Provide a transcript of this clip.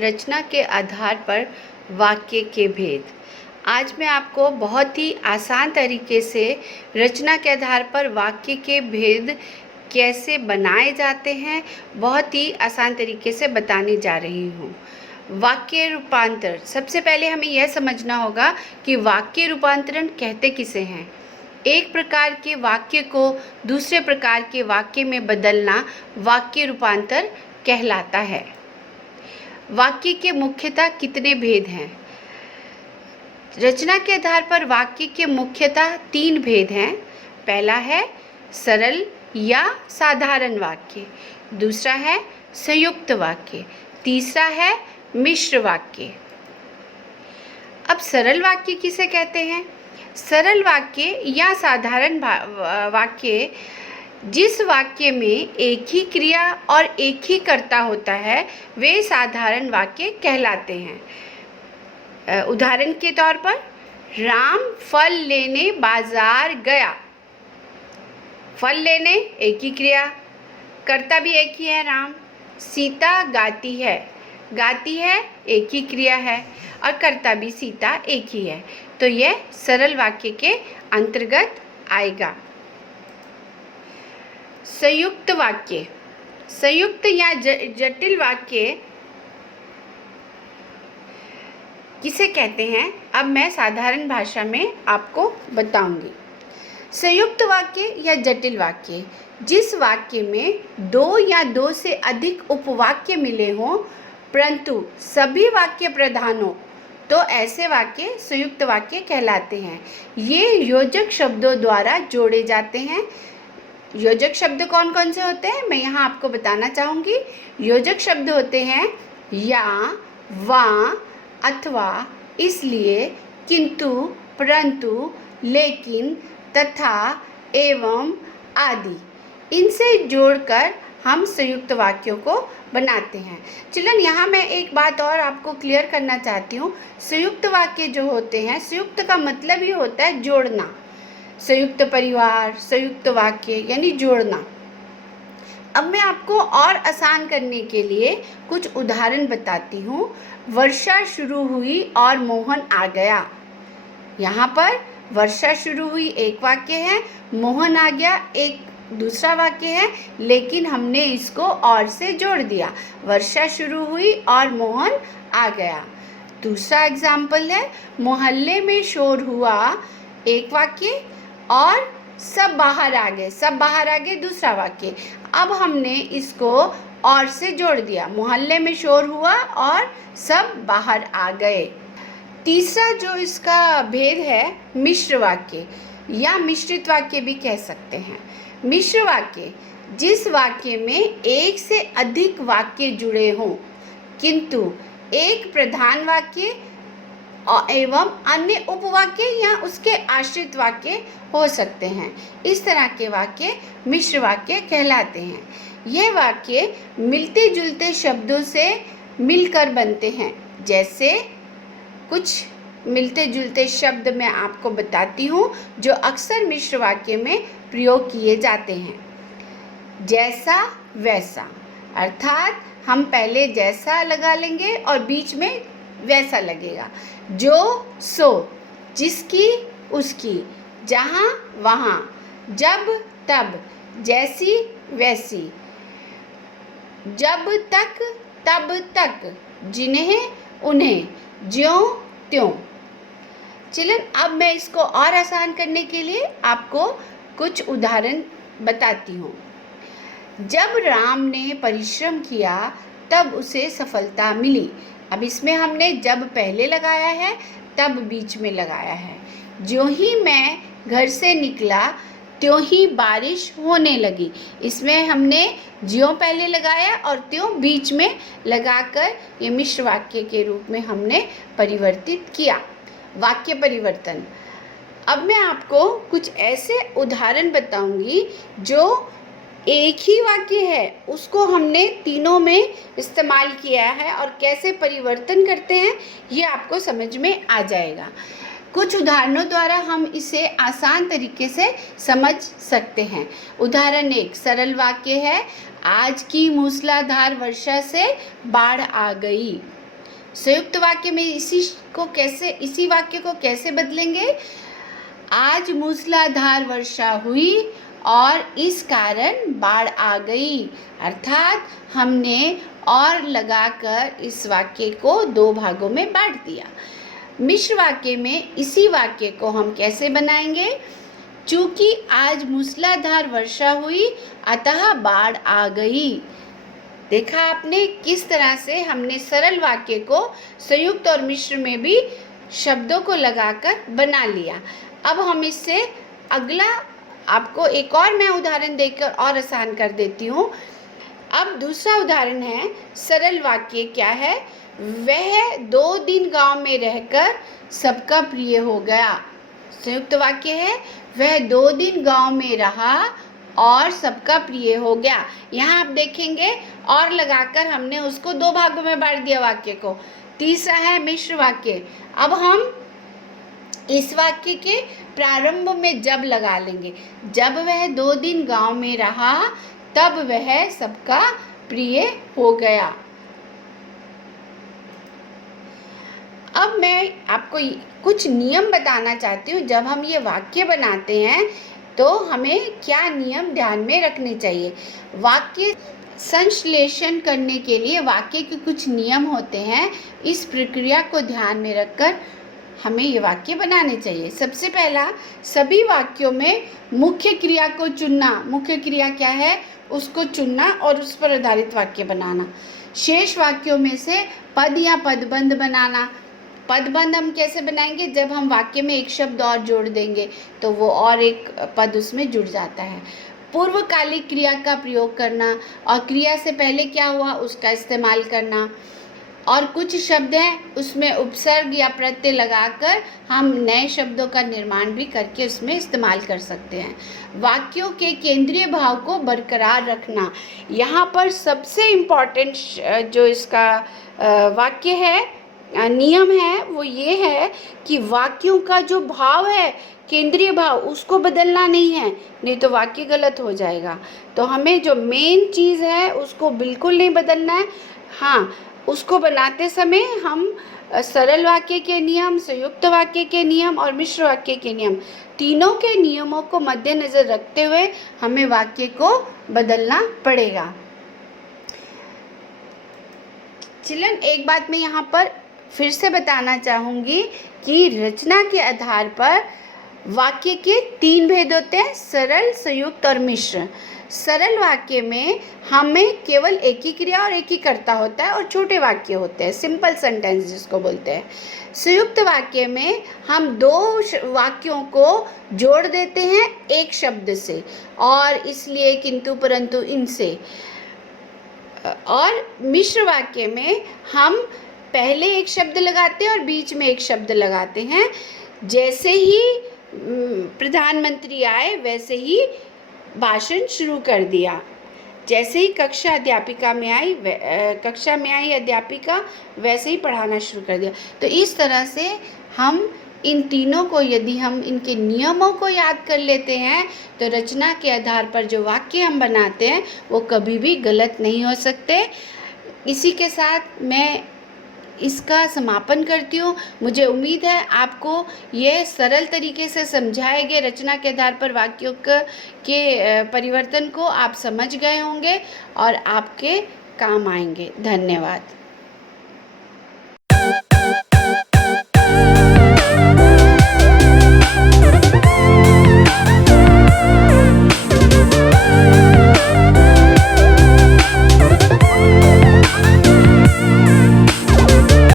रचना के आधार पर वाक्य के भेद। आज मैं आपको बहुत ही आसान तरीके से रचना के आधार पर वाक्य के भेद कैसे बनाए जाते हैं, बहुत ही आसान तरीके से बताने जा रही हूँ। वाक्य रूपांतर, सबसे पहले हमें यह समझना होगा कि वाक्य रूपांतरण कहते किसे हैं। एक प्रकार के वाक्य को दूसरे प्रकार के वाक्य में बदलना वाक्य रूपांतर कहलाता है। वाक्य के मुख्यतः कितने भेद हैं? रचना के आधार पर वाक्य के मुख्यतः 3 भेद हैं। पहला है सरल या साधारण वाक्य, दूसरा है संयुक्त वाक्य, तीसरा है मिश्र वाक्य। अब सरल वाक्य किसे कहते हैं? सरल वाक्य या साधारण वाक्य जिस वाक्य में एक ही क्रिया और एक ही कर्ता होता है, वे साधारण वाक्य कहलाते हैं। उदाहरण के तौर पर, राम फल लेने बाजार गया। फल लेने एक ही क्रिया, कर्ता भी एक ही है राम। सीता गाती है, गाती है एक ही क्रिया है और कर्ता भी सीता एक ही है, तो यह सरल वाक्य के अंतर्गत आएगा। संयुक्त वाक्य, संयुक्त या जटिल वाक्य किसे कहते हैं, अब मैं साधारण भाषा में आपको बताऊंगी। संयुक्त वाक्य या जटिल वाक्य, जिस वाक्य में 2 या 2 से अधिक उपवाक्य मिले हों परंतु सभी वाक्य प्रधान हो, तो ऐसे वाक्य संयुक्त वाक्य कहलाते हैं। ये योजक शब्दों द्वारा जोड़े जाते हैं। योजक शब्द कौन कौन से होते हैं, मैं यहाँ आपको बताना चाहूँगी। योजक शब्द होते हैं या, वा, अथवा, इसलिए, किंतु, परंतु, लेकिन, तथा, एवं आदि। इनसे जोड़कर हम संयुक्त वाक्यों को बनाते हैं। चिल्ड्रन, यहाँ मैं एक बात और आपको क्लियर करना चाहती हूँ। संयुक्त वाक्य जो होते हैं, संयुक्त का मतलब ही होता है जोड़ना। संयुक्त परिवार, संयुक्त वाक्य यानी जोड़ना। अब मैं आपको और आसान करने के लिए कुछ उदाहरण बताती हूँ। वर्षा शुरू हुई और मोहन आ गया। यहाँ पर वर्षा शुरू हुई एक वाक्य है, मोहन आ गया एक दूसरा वाक्य है, लेकिन हमने इसको और से जोड़ दिया। वर्षा शुरू हुई और मोहन आ गया। दूसरा एग्जाम्पल है, मोहल्ले में शोर हुआ एक वाक्य और सब बाहर आ गए। सब बाहर आ गए दूसरा वाक्य। अब हमने इसको और से जोड़ दिया। मोहल्ले में शोर हुआ और सब बाहर आ गए। तीसरा जो इसका भेद है, मिश्र वाक्य या मिश्रित वाक्य भी कह सकते हैं। मिश्र वाक्य, जिस वाक्य में एक से अधिक वाक्य जुड़े हों किंतु एक प्रधान वाक्य एवं अन्य उपवाक्य या उसके आश्रित वाक्य हो सकते हैं। इस तरह के वाक्य मिश्र वाक्य कहलाते हैं। ये वाक्य मिलते जुलते शब्दों से मिलकर बनते हैं। जैसे कुछ मिलते जुलते शब्द मैं आपको बताती हूँ जो अक्सर मिश्र वाक्य में प्रयोग किए जाते हैं। जैसा वैसा, अर्थात हम पहले जैसा लगा लेंगे और बीच में वैसा लगेगा। जो सो, जिसकी उसकी, जहाँ वहाँ, जब तब, जैसी वैसी, जब तक तब तक, जिन्हें उन्हें, ज्यों त्यों। चलिए, अब मैं इसको और आसान करने के लिए आपको कुछ उदाहरण बताती हूँ। जब राम ने परिश्रम किया तब उसे सफलता मिली। अब इसमें हमने जब पहले लगाया है, तब बीच में लगाया है। ज्यों ही मैं घर से निकला त्यों ही बारिश होने लगी। इसमें हमने ज्यों पहले लगाया और त्यों बीच में लगाकर ये मिश्र वाक्य के रूप में हमने परिवर्तित किया। वाक्य परिवर्तन। अब मैं आपको कुछ ऐसे उदाहरण बताऊंगी जो एक ही वाक्य है, उसको हमने तीनों में इस्तेमाल किया है और कैसे परिवर्तन करते हैं ये आपको समझ में आ जाएगा। कुछ उदाहरणों द्वारा हम इसे आसान तरीके से समझ सकते हैं। उदाहरण 1 सरल वाक्य है, आज की मूसलाधार वर्षा से बाढ़ आ गई। संयुक्त वाक्य में इसी वाक्य को कैसे बदलेंगे? आज मूसलाधार वर्षा हुई और इस कारण बाढ़ आ गई। अर्थात हमने और लगाकर इस वाक्य को दो भागों में बांट दिया। मिश्र वाक्य में इसी वाक्य को हम कैसे बनाएंगे? चूंकि आज मूसलाधार वर्षा हुई अतः बाढ़ आ गई। देखा आपने किस तरह से हमने सरल वाक्य को संयुक्त और मिश्र में भी शब्दों को लगाकर बना लिया। अब हम इससे अगला आपको एक और मैं उदाहरण देकर और आसान कर देती हूँ। अब दूसरा उदाहरण है, सरल वाक्य क्या है? वह 2 दिन गांव में रहकर सबका प्रिय हो गया। संयुक्त वाक्य है, वह 2 दिन गांव में रहा और सबका प्रिय हो गया। यहाँ आप देखेंगे और लगाकर हमने उसको दो भागों में बांट दिया वाक्य को। तीसरा है मिश्र वाक्य। अब हम इस वाक्य के प्रारंभ में जब लगा लेंगे। जब वह 2 दिन गांव में रहा तब वह सबका प्रिय हो गया। अब मैं आपको कुछ नियम बताना चाहती हूँ। जब हम ये वाक्य बनाते हैं तो हमें क्या नियम ध्यान में रखने चाहिए। वाक्य संश्लेषण करने के लिए वाक्य के कुछ नियम होते हैं। इस प्रक्रिया को ध्यान में रखकर हमें ये वाक्य बनाने चाहिए। सबसे पहला, सभी वाक्यों में मुख्य क्रिया को चुनना। मुख्य क्रिया क्या है? उसको चुनना और उस पर आधारित वाक्य बनाना। शेष वाक्यों में से पद या पदबंध बनाना। पदबंध हम कैसे बनाएंगे? जब हम वाक्य में एक शब्द और जोड़ देंगे तो वो और एक पद उसमें जुड़ जाता है। पूर्वकालिक क्रिया का प्रयोग करना और क्रिया से पहले क्या हुआ उसका इस्तेमाल करना। और कुछ शब्द हैं उसमें उपसर्ग या प्रत्यय लगाकर हम नए शब्दों का निर्माण भी करके उसमें इस्तेमाल कर सकते हैं। वाक्यों के केंद्रीय भाव को बरकरार रखना। यहाँ पर सबसे इम्पॉर्टेंट जो इसका वाक्य है, नियम है, वो ये है कि वाक्यों का जो भाव है, केंद्रीय भाव, उसको बदलना नहीं है, नहीं तो वाक्य गलत हो जाएगा। तो हमें जो मेन चीज़ है उसको बिल्कुल नहीं बदलना है। हाँ, उसको बनाते समय हम सरल वाक्य के नियम, संयुक्त वाक्य के नियम और मिश्र वाक्य के नियम, तीनों के नियमों को मद्देनज़र रखते हुए हमें वाक्य को बदलना पड़ेगा। चिल्ड्रन, एक बात मैं यहाँ पर फिर से बताना चाहूँगी कि रचना के आधार पर वाक्य के 3 भेद होते हैं, सरल, संयुक्त और मिश्र। सरल वाक्य में हमें केवल एक ही क्रिया और एक ही कर्ता होता है और छोटे वाक्य होते हैं, सिंपल सेंटेंस जिसको बोलते हैं। संयुक्त वाक्य में हम 2 वाक्यों को जोड़ देते हैं एक शब्द से, और इसलिए, किंतु, परंतु, इनसे। और मिश्र वाक्य में हम पहले एक शब्द लगाते हैं और बीच में एक शब्द लगाते हैं। जैसे ही प्रधानमंत्री आए वैसे ही भाषण शुरू कर दिया। जैसे ही कक्षा में आई अध्यापिका वैसे ही पढ़ाना शुरू कर दिया। तो इस तरह से हम इन तीनों को, यदि हम इनके नियमों को याद कर लेते हैं तो रचना के आधार पर जो वाक्य हम बनाते हैं वो कभी भी गलत नहीं हो सकते। इसी के साथ मैं इसका समापन करती हूँ। मुझे उम्मीद है आपको ये सरल तरीके से समझाए गए रचना के आधार पर वाक्यों के परिवर्तन को आप समझ गए होंगे और आपके काम आएंगे। धन्यवाद।